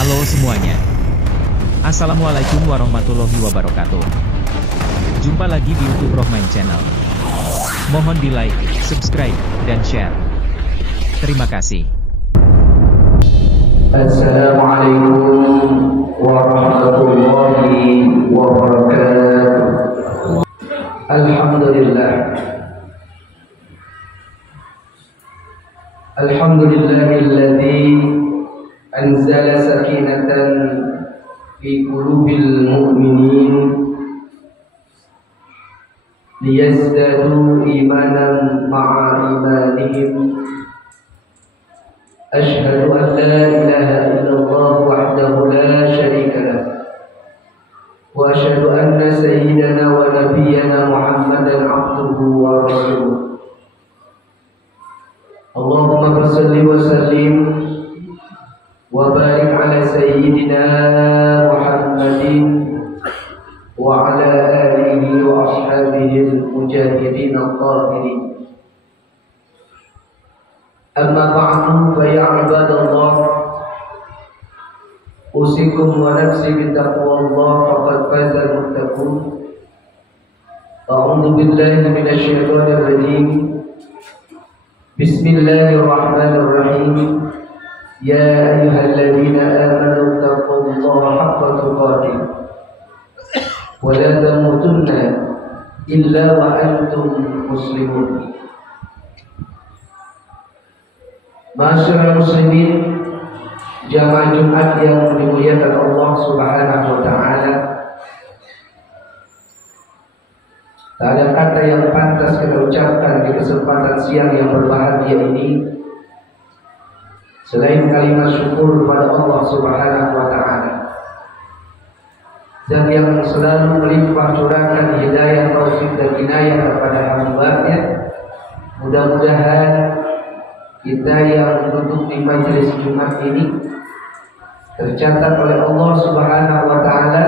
Halo semuanya. Assalamualaikum warahmatullahi wabarakatuh. Jumpa lagi di YouTube Rohman Channel. Mohon di like, subscribe, dan share. Terima kasih. Assalamualaikum warahmatullahi wabarakatuh. Alhamdulillah. Alhamdulillahilladzi anzala sakinatan fi qulubil mu'minin liyazdadu imanan ma'a imanihim. Asyhadu an la ilaha illallah wahdahu la syarika lah wa asyhadu anna sayyidana wa nabiyyana Muhammadan abduhu wa rasuluh. Allahumma shalli wa sallim wa barik ala sayyidina Muhammadin wa ala alihi wa ashabihi al-mujahidin al-tahirin. Amma ba'du fa ya ibadallah, usikum wa nafsi bittaqwallah faqad faza al-muttaqun. A'udzu billahi minasy syaithanir rajim. Bismillahirrahmanirrahim. Ya ayyuhalladzina amanu taqullaha haqqa tuqatih wa la tamutunna illa wa antum muslimun. Masyaallah muslimin, jamaah Jumat yang dimuliakan Allah Subhanahu wa taala. Tak ada kata yang pantas kita ucapkan di kesempatan siang yang berbahagia ini selain kalimat syukur kepada Allah Subhanahu wa taala, dan yang selalu melimpah curahkan hidayah, taufik dan inayah kepada hamba-Nya. Mudah-mudahan kita yang duduk di majelis Jumat ini tercatat oleh Allah Subhanahu wa taala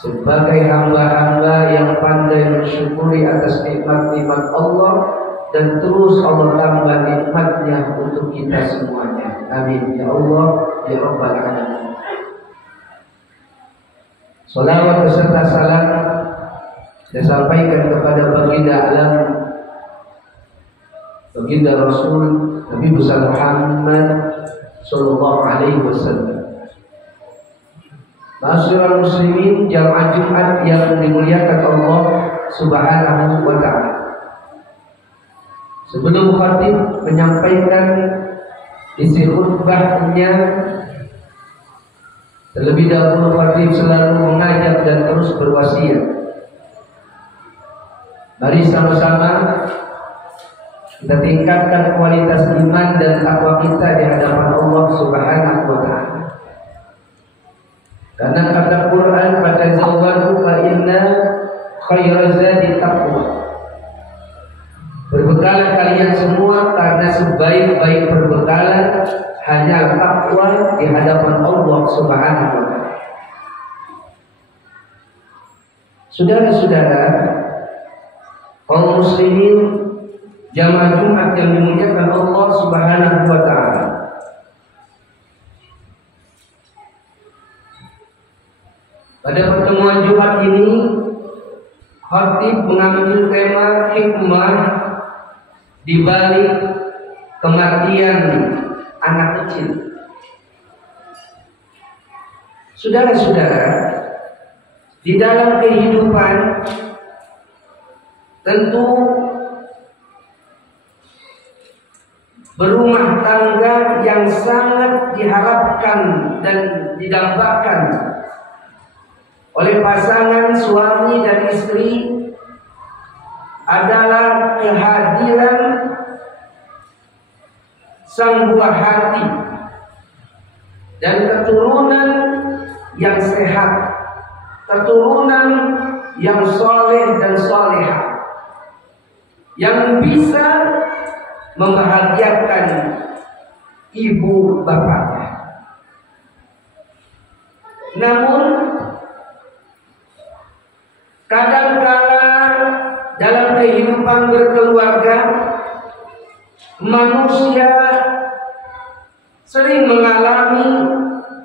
sebagai hamba-hamba yang pandai mensyukuri atas nikmat-nikmat Allah, dan terus Allah tambah nikmat-Nya untuk kita semuanya. Amin ya Allah ya Rabbal alamin. Salawat beserta salam saya sampaikan kepada baginda alam, baginda Rasul Nabi besar Muhammad sallallahu alaihi wasallam. Masyaallah muslimin, jamaah Jumat yang dimuliakan Allah Subhanahu wa taala. Sebelum khatib menyampaikan isi khutbahnya, terlebih dahulu khatib selalu mengajak dan terus berwasiat. Mari sama-sama kita tingkatkan kualitas iman dan takwa kita di hadapan Allah Subhanahu wa taala. Karena kata Quran, pada zawadu fa inna khairaz zadi taqwa. Berbekalan kalian semua karena sebaik-baik perbekalan hanya takwa di hadapan Allah Subhanahu wa taala. Saudara-saudara, kaum muslimin, jamaah Jumat yang dimuliakan Allah Subhanahu wa taala. Pada pertemuan Jumat ini, khatib mengambil tema hikmah di balik kematian anak kecil. Saudara-saudara, di dalam kehidupan tentu berumah tangga yang sangat diharapkan dan didambakan oleh pasangan suami dan istri adalah kehadiran sang buah hati dan keturunan yang sehat, keturunan yang soleh dan solehah, yang bisa membahagiakan ibu bapaknya. Namun kadang-kala dalam kehidupan berkeluarga, manusia sering mengalami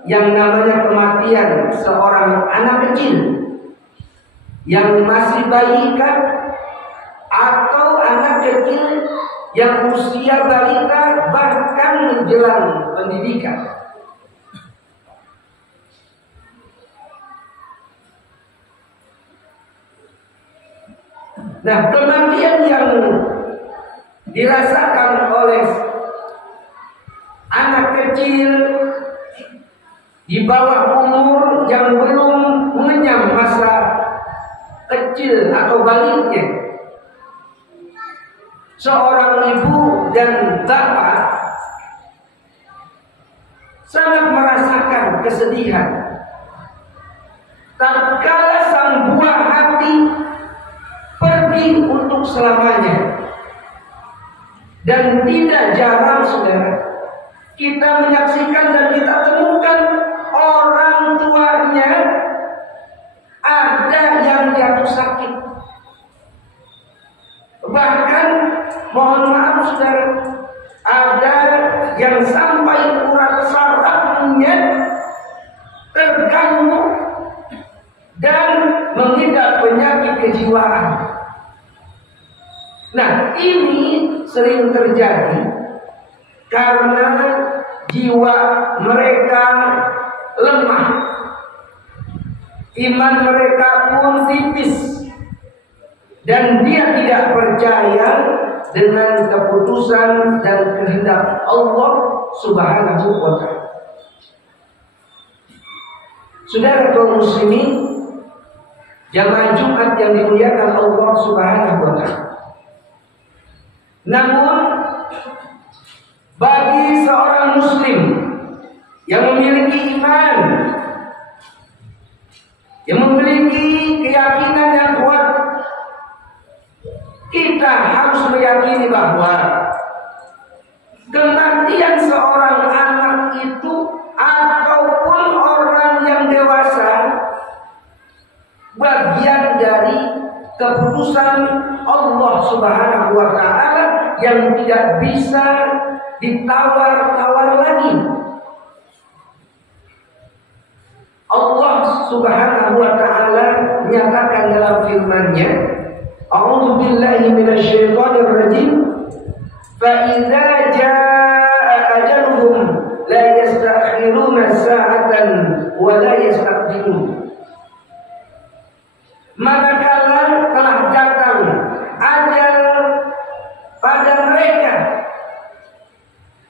yang namanya kematian seorang anak kecil yang masih balita atau anak kecil yang usia balita bahkan menjelang pendidikan. Nah, kematian yang dirasakan oleh anak kecil di bawah umur yang belum mengenyam masa kecil atau baliknya, seorang ibu dan bapak sangat merasakan kesedihan tatkala sang buah hati pergi untuk selamanya. Dan tidak jarang, saudara, kita menyaksikan dan kita temukan orang tuanya ada yang jatuh sakit. Bahkan mohon maaf, saudara, ada yang sampai urat sarafnya terganggu dan mengidap penyakit kejiwaan. Nah, ini sering terjadi karena jiwa mereka lemah, iman mereka pun tipis, dan dia tidak percaya dengan keputusan dan kehendak Allah Subhanahu wa ta'ala. Saudara kaum muslimin, jamaah Jumat yang dimuliakan Allah Subhanahu wa ta'ala, namun bagi seorang muslim yang memiliki iman, yang memiliki keyakinan yang kuat, kita harus meyakini bahwa kematian seorang anak itu ataupun orang yang dewasa bagian dari keputusan Allah Subhanahu wa ta'ala yang tidak bisa ditawar-tawar lagi. Allah Subhanahu wa ta'ala menyatakan dalam firman-Nya, A'udzu billahi minasyaitonir rajim, fa idza jaa ajaluhum la yastakhiruna sa'atan wa la yastaqdimun. Manakala telah datang ajal pada mereka,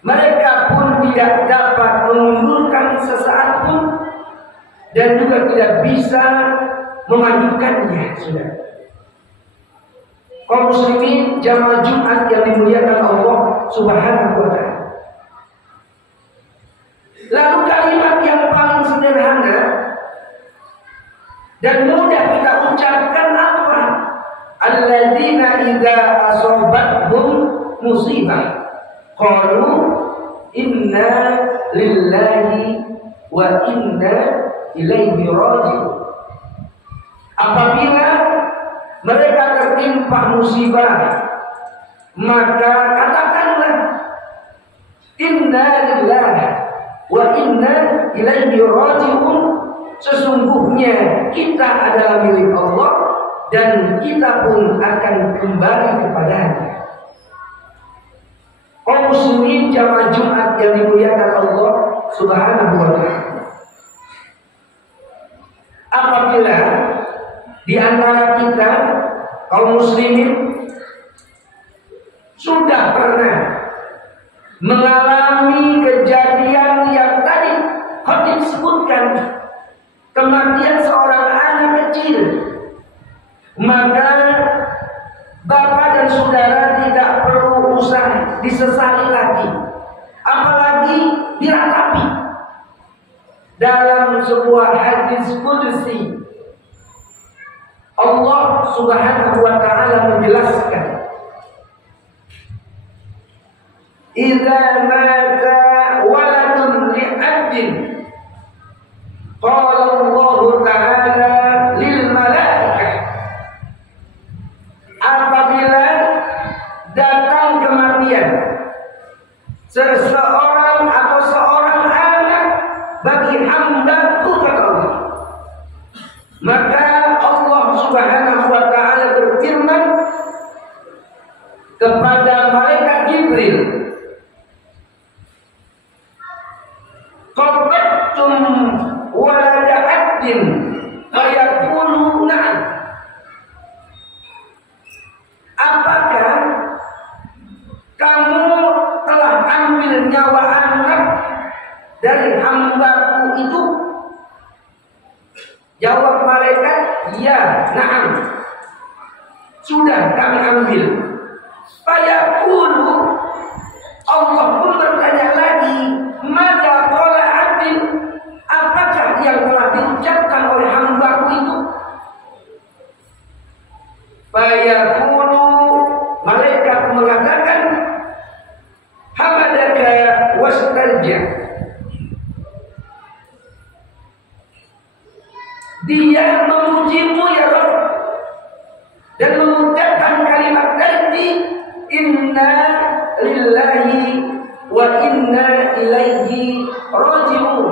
mereka pun tidak dapat mengundurkan sesaat pun dan juga tidak bisa memajukannya. Sudah, kaum muslimin jamaah Jumat yang dimuliakan Allah Subhanahu wa ta'ala. Lalu kalimat yang paling sederhana dan mudah kita ucapkan apa? Alladzina idza asabathum musibah qalu inna lillahi wa inna ilaihi raji'un. Apabila mereka tertimpa musibah, maka katakanlah inna lillahi wa inna ilaihi raji'un. Sesungguhnya kita adalah milik Allah dan kita pun akan kembali kepadanya. Kaum muslimin jamaah Jumat yang dimuliakan Allah Subhanahu wa ta'ala, apabila di antara kita kaum muslimin sudah pernah mengalami kejadian yang tadi khatib sebutkan, kematian seorang anak kecil, maka bapak dan saudara tidak perlu usah disesali lagi, apalagi diratapi. Dalam sebuah hadis qudsi, Allah Subhanahu wa ta'ala menjelaskan, idza mata waladun li'abdin qala Allah ta'ala lil malaikah. Apabila datang kematian seseorang atau seorang anak bagi bagi hamba-Ku, kata Allah. Maka Allah Subhanahu wa taala berfirman kepada malaikat Jibril, "Qabattum walada 'abdin fayaqulu na'am." Apakah kamu telah ambil nyawa anak dari hamba-Ku itu? Jawab malaikat, "Ya, na'am. Sudah kami ambil." Fayaqulu, Allah pun bertanya lagi, "Mada qala 'abdi?" Apakah yang telah diucapkan oleh hamba-Ku itu? Fayaqulu, malaikat mengatakan, "Hamadaka wastarja." Dia memujimu ya Rabb dan mengucapkan kalimat tadi, "Inna lillahi wa inna ilaihi raji'un."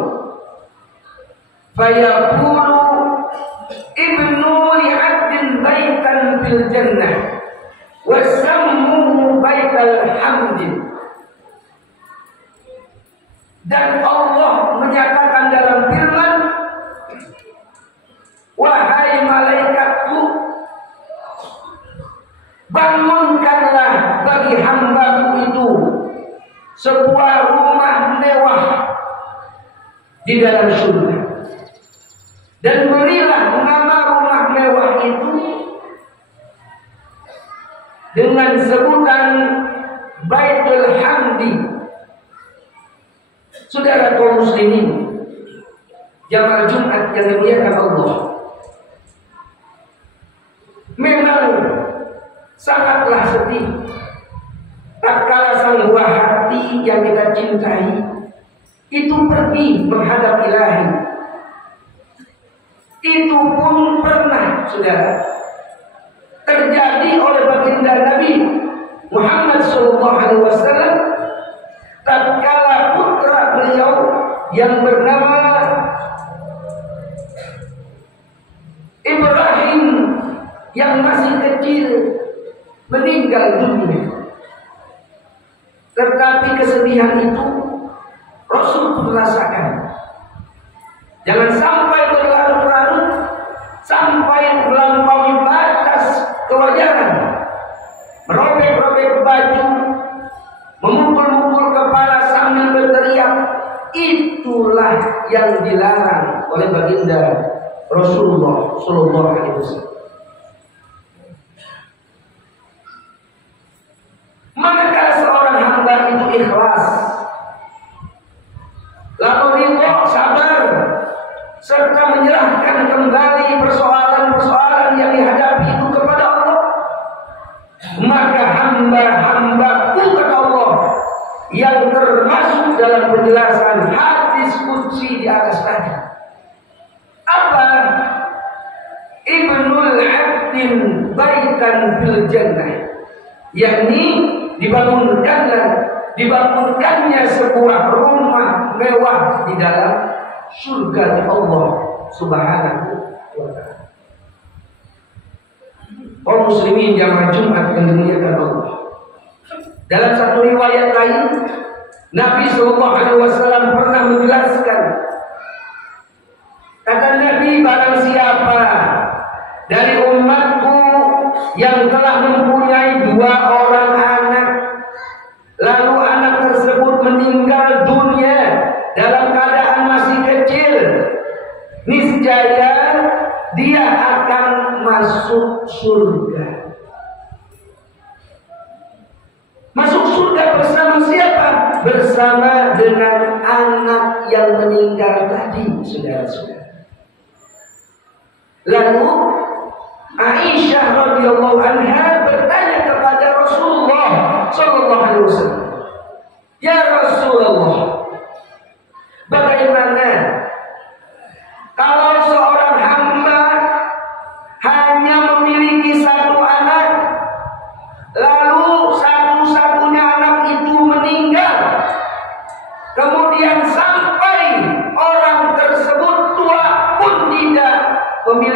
Fayaqulu, "Ibnu li'abdin baitan fil jannah wa sammuhu baital hamdi." Dan Allah menyatakan dalam firman, "Wahai malaikatku, bangunkanlah bagi hamba-Ku itu sebuah rumah mewah di dalam surga, dan berilah nama rumah mewah itu dengan sebutan Baitul Hamdi." Saudara kaum muslimin, jamaah Jumat yang dimuliakan Allah, memang sangatlah sedih tatkala sang buah hati yang kita cintai itu pergi menghadap Ilahi. Itu pun pernah, saudara, terjadi oleh baginda Nabi Muhammad SAW tatkala putra beliau yang bernama Ibrahim yang masih kecil meninggal dunia. Tetapi kesedihan itu Rasul merasakan. Jangan sampai berlarut-larut, sampai melampaui batas kewajaran, merobek-robek baju, memukul-mukul kepala sambil berteriak. Itulah yang dilarang oleh baginda Rasulullah Sallallahu Alaihi Wasallam. Manakala seorang hamba itu ikhlas, lalu ridho, sabar, serta menyerahkan kembali persoalan-persoalan yang dihadapi itu kepada Allah, maka hamba-hamba-Ku, kata Allah, yang termasuk dalam penjelasan hadis qudsi di atas tadi, apa? Ibnul 'abdin baitan fil jannah, yakni dibangunkannya sebuah rumah mewah di dalam surga Allah Subhanahu wa ta'ala. Kaum muslimin jamaah Jumat yang dimuliakan Allah, dalam satu riwayat lain Nabi SAW pernah menjelaskan, kata Nabi, barang siapa dari umatku yang telah mempunyai 2 orang anak, lalu anak tersebut meninggal dunia dalam keadaan masih kecil, niscaya dia akan masuk surga. Masuk surga bersama siapa? Bersama dengan anak yang meninggal tadi, saudara-saudara. Lalu Aisyah radhiyallahu anha bertanya kepada Rasulullah sallallahu alaihi wasallam, "Ya Rasulullah, bagaimana kalau seorang hamba hanya memiliki 1 anak, lalu satu-satunya anak itu meninggal, kemudian sampai orang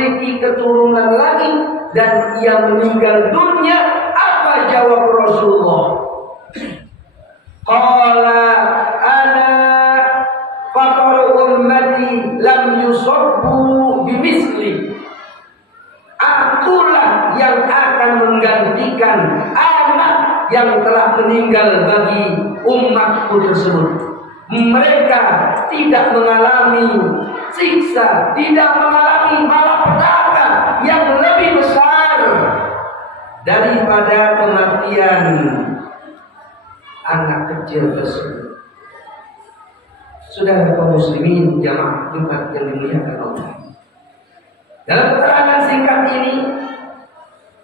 memiliki keturunan lagi dan ia meninggal dunia, apa jawab Rasulullah? Qala ana faqara ummati lam yusabbu bimisli. Akulah yang akan menggantikan anak yang telah meninggal bagi umatku tersebut. Mereka tidak mengalami siksa, tidak mengalami malapetaka yang lebih besar daripada kematian anak kecil tersebut. Saudara kaum muslimin jamaah Jumat yang dimuliakan Allah. Dalam keterangan singkat ini,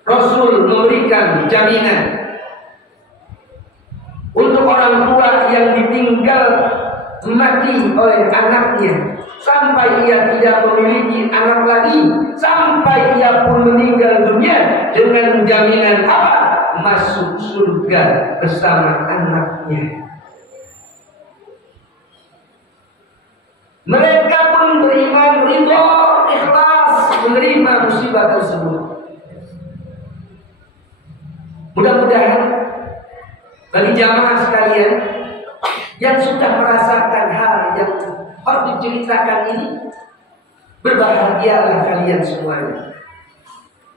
Rasul memberikan jaminan untuk orang tua yang ditinggal mati oleh anaknya sampai ia tidak memiliki anak lagi, sampai ia pun meninggal dunia, dengan jaminan apa? Masuk surga bersama anaknya. Mereka pun beriman, ridho, ikhlas menerima musibah tersebut. Mudah-mudahan bagi jamaah sekalian yang sudah merasakan hal yang harus diceritakan ini, berbahagialah kalian semuanya.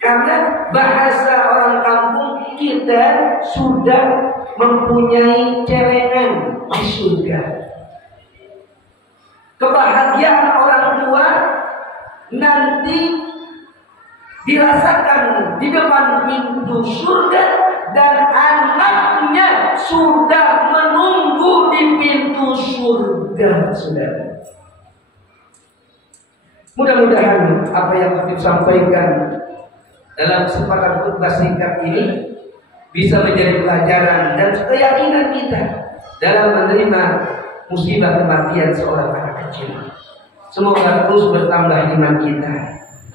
Karena bahasa orang kampung kita sudah mempunyai celengan di surga. Kebahagiaan orang tua nanti dirasakan di depan pintu surga, dan anaknya sudah menunggu di pintu surga, saudara. Mudah-mudahan apa yang Habib sampaikan dalam kesempatan khutbah singkat ini bisa menjadi pelajaran dan keyakinan kita dalam menerima musibah kematian seorang anak kecil. Semoga terus bertambah iman kita,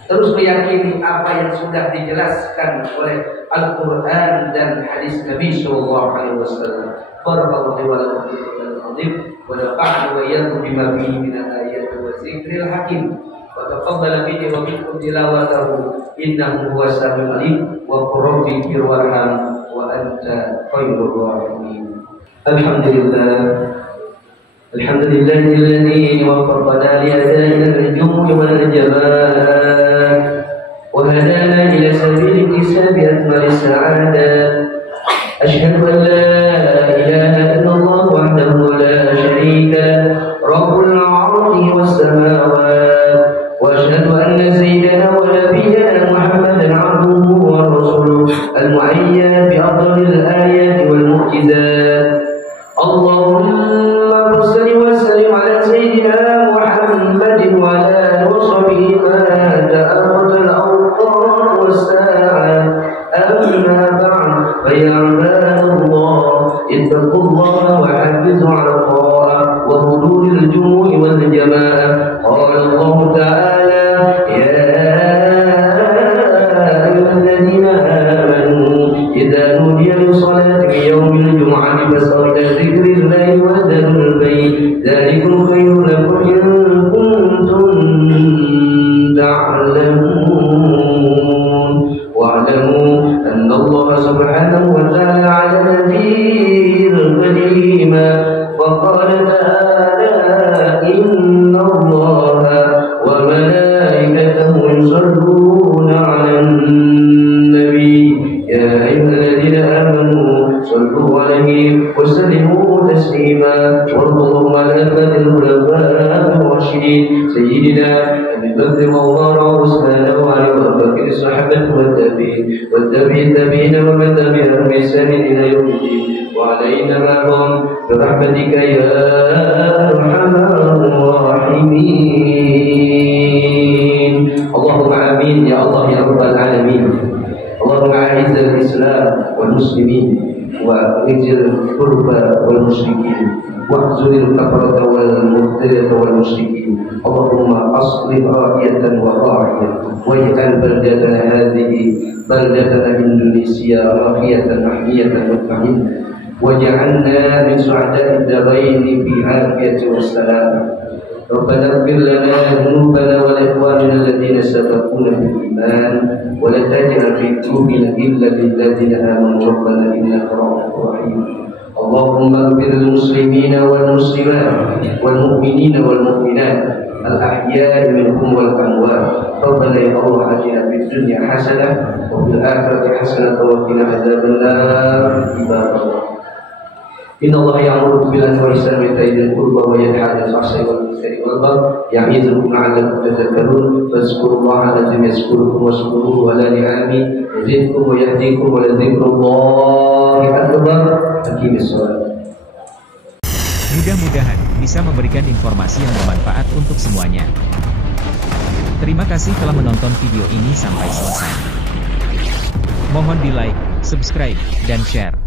terus meyakini apa yang sudah dijelaskan oleh Al-Quran dan hadis Nabi Sallallahu Alaihi Wasallam. Barakallahu wa lakum fil Qur'an wa nafa'ana wa iyyakum bima fihi min al-ayati wa dzikril hakim. Wa taqabbal minni wa minkum tilawatahu innahu huwas samiul alim wa qur rabbi irhamhum wa anta khairur rahimin. Alhamdulillah. Alhamdulillahilladzi waffaqana li adaa'i al-jumu'i wal jazaa'at wa hadana ila sabili iktisabi akmalis sa'adat. Asyhadu an la ilaha illallah wahdahu la syarika rabbul ardi was samawat, wa asyhadu anna sayyidana wa nabiyyana Muhammadan abduhu wa rasuluhu al-mu'ayyad bi afdalil ayati wal mu'jizat. Allahumma salli wa sallim ala sayyidina Muhammadin wa ala washabihi ma ta'aqqada al-awqat was-sa'at. Amma ba'd, fa ya ibadallah ittaqullaha wa hafizu 'ala al-qur'an wa huduril jumu'i wal jama'ah. Qala Allah ta'ala ya ayyuhalladhina amanu idza nudiya lis-salati min yawmil jumu'ati fas'au ila dzikrillahi wa dharul bay'. Dzalikum khairun lakum in kuntum ta'lamun. Wa'lamu anna Allah subhanahu wa ta'ala 'ala nabiyil karim wa qala ta'ala inna Allaha wa malaikatahu yusalluna 'alan nabi ya ayyuhalladzina amanu sallu 'alaihi wa sallimu taslima. Warḍallahu 'ala al-khulafa'ir rasyidin sayyidina Abi Bakr wa Umar wa Uthman wa Ali wa Bakr as-sahabah wa tabi'in wa tabi'in wa man tabi'ahum bi ihsan ila yaumiddin wa 'alaina ma'hum bi rahmatika ya arhamar rahimin. Allahumma amin ya Allah ya rabbal alamin. Allahumma a'izz al-islam wal muslimin wa rijal qurba wal musyrikin واخذل الكفرة والمبتدة والمشركين. اللهم أصلح راعية وراعية واجعل بلدتنا هذه بلدتنا إندونيسيا راخية محمية مطمئنة واجعلنا من سعداء الدارين في عافية والسلام. ربنا اغفر لنا ذنوبنا ولإخواننا الذين سبقونا بالإيمان ولا تجعل في قلوبنا غلا للذين آمنوا ربنا إنك رؤوف رحيم اللهم اغفر للمسلمين والمسلمات والمؤمنين والمؤمنات الأحياء منهم والأموات ربنا يا الله آتنا في الدنيا حسنة وفي الآخرة حسنة وقنا عذاب النار عباد الله إن الله يأمركم بالعدل والإحسان وإيتاء ذي القربى وينهى عن الفحشاء والمنكر والبغي يعظكم لعلكم تذكرون فاذكروا الله العظيم يذكركم واشكروه على نعمه يزدكم ويهديكم ولذكر الله أكبر. أقيموا الصلاة. Mudah-mudahan bisa memberikan informasi yang bermanfaat untuk semuanya. Terima kasih telah menonton video ini sampai selesai. Mohon di like, subscribe, dan share.